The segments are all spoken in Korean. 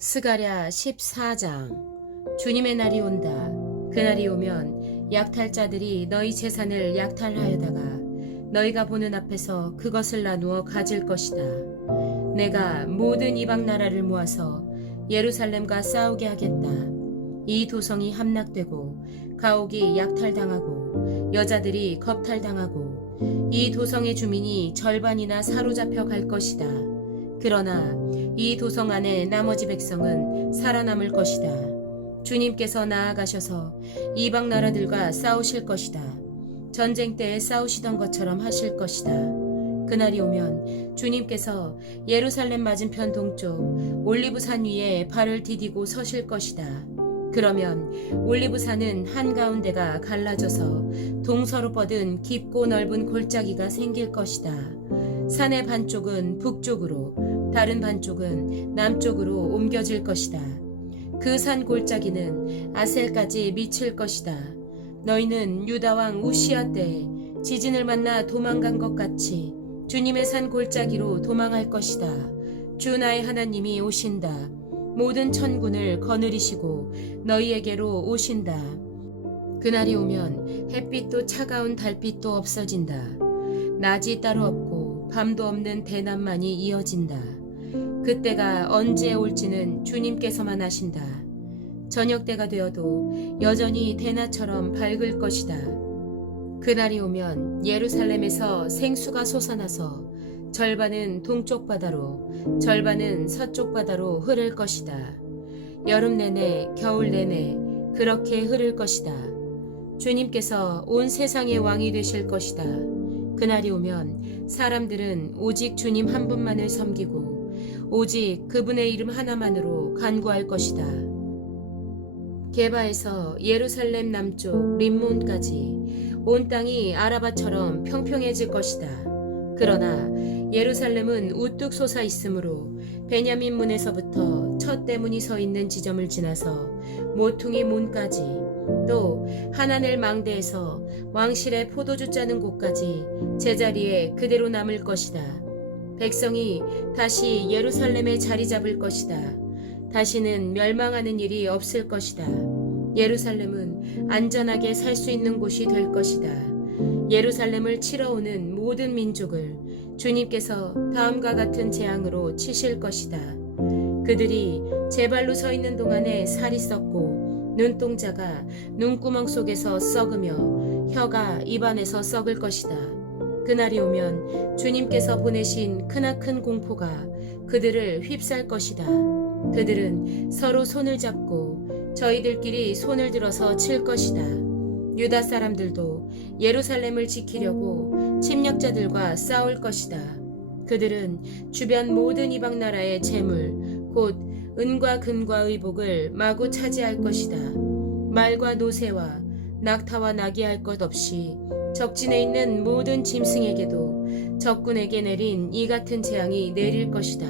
스가랴 14장. 주님의 날이 온다. 그날이 오면 약탈자들이 너희 재산을 약탈하여다가 너희가 보는 앞에서 그것을 나누어 가질 것이다. 내가 모든 이방 나라를 모아서 예루살렘과 싸우게 하겠다. 이 도성이 함락되고 가옥이 약탈당하고 여자들이 겁탈당하고 이 도성의 주민이 절반이나 사로잡혀 갈 것이다. 그러나 이 도성 안에 나머지 백성은 살아남을 것이다. 주님께서 나아가셔서 이방 나라들과 싸우실 것이다. 전쟁 때에 싸우시던 것처럼 하실 것이다. 그날이 오면 주님께서 예루살렘 맞은편 동쪽 올리브산 위에 발을 디디고 서실 것이다. 그러면 올리브산은 한가운데가 갈라져서 동서로 뻗은 깊고 넓은 골짜기가 생길 것이다. 산의 반쪽은 북쪽으로, 다른 반쪽은 남쪽으로 옮겨질 것이다. 그 산 골짜기는 아셀까지 미칠 것이다. 너희는 유다 왕 우시야 때에 지진을 만나 도망간 것 같이 주님의 산 골짜기로 도망할 것이다. 주 나의 하나님이 오신다. 모든 천군을 거느리시고 너희에게로 오신다. 그날이 오면 햇빛도 차가운 달빛도 없어진다. 낮이 따로 없고 밤도 없는 대낮만이 이어진다. 그때가 언제 올지는 주님께서만 아신다. 저녁 때가 되어도 여전히 대낮처럼 밝을 것이다. 그날이 오면 예루살렘에서 생수가 솟아나서 절반은 동쪽 바다로 절반은 서쪽 바다로 흐를 것이다. 여름 내내 겨울 내내 그렇게 흐를 것이다. 주님께서 온 세상의 왕이 되실 것이다. 그날이 오면 사람들은 오직 주님 한 분만을 섬기고 오직 그분의 이름 하나만으로 간구할 것이다. 게바에서 예루살렘 남쪽 림몬까지 온 땅이 아라바처럼 평평해질 것이다. 그러나 예루살렘은 우뚝 솟아 있으므로 베냐민 문에서부터 첫 대문이 서 있는 지점을 지나서 모퉁이 문까지 또 하나넬 망대에서 왕실의 포도주 짜는 곳까지 제자리에 그대로 남을 것이다. 백성이 다시 예루살렘에 자리 잡을 것이다. 다시는 멸망하는 일이 없을 것이다. 예루살렘은 안전하게 살 수 있는 곳이 될 것이다. 예루살렘을 치러 오는 모든 민족을 주님께서 다음과 같은 재앙으로 치실 것이다. 그들이 제 발로 서 있는 동안에 살이 썩고 눈동자가 눈구멍 속에서 썩으며 혀가 입안에서 썩을 것이다. 그날이 오면 주님께서 보내신 크나큰 공포가 그들을 휩쌀 것이다. 그들은 서로 손을 잡고 저희들끼리 손을 들어서 칠 것이다. 유다 사람들도 예루살렘을 지키려고 침략자들과 싸울 것이다. 그들은 주변 모든 이방 나라의 재물, 곧 은과 금과 의복을 마구 차지할 것이다. 말과 노새와 낙타와 나귀 할 것 없이 적진에 있는 모든 짐승에게도 적군에게 내린 이 같은 재앙이 내릴 것이다.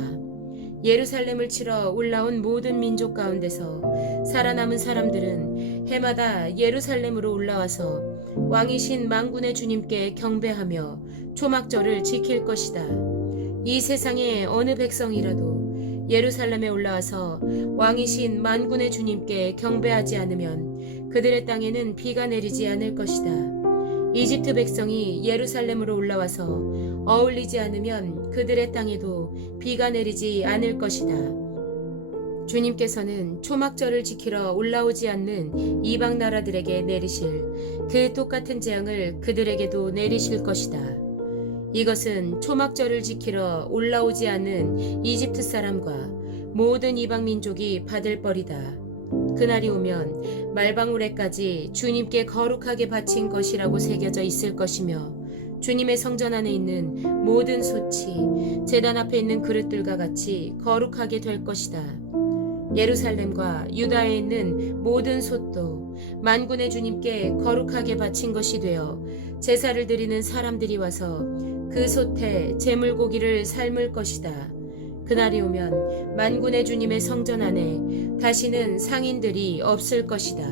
예루살렘을 치러 올라온 모든 민족 가운데서 살아남은 사람들은 해마다 예루살렘으로 올라와서 왕이신 만군의 주님께 경배하며 초막절을 지킬 것이다. 이 세상의 어느 백성이라도 예루살렘에 올라와서 왕이신 만군의 주님께 경배하지 않으면 그들의 땅에는 비가 내리지 않을 것이다. 이집트 백성이 예루살렘으로 올라와서 어울리지 않으면 그들의 땅에도 비가 내리지 않을 것이다. 주님께서는 초막절을 지키러 올라오지 않는 이방 나라들에게 내리실 그 똑같은 재앙을 그들에게도 내리실 것이다. 이것은 초막절을 지키러 올라오지 않는 이집트 사람과 모든 이방 민족이 받을 벌이다. 그날이 오면 말방울에까지 주님께 거룩하게 바친 것이라고 새겨져 있을 것이며 주님의 성전 안에 있는 모든 솥이 제단 앞에 있는 그릇들과 같이 거룩하게 될 것이다. 예루살렘과 유다에 있는 모든 솥도 만군의 주님께 거룩하게 바친 것이 되어 제사를 드리는 사람들이 와서 그 솥에 제물고기를 삶을 것이다. 그날이 오면 만군의 주님의 성전 안에 다시는 상인들이 없을 것이다.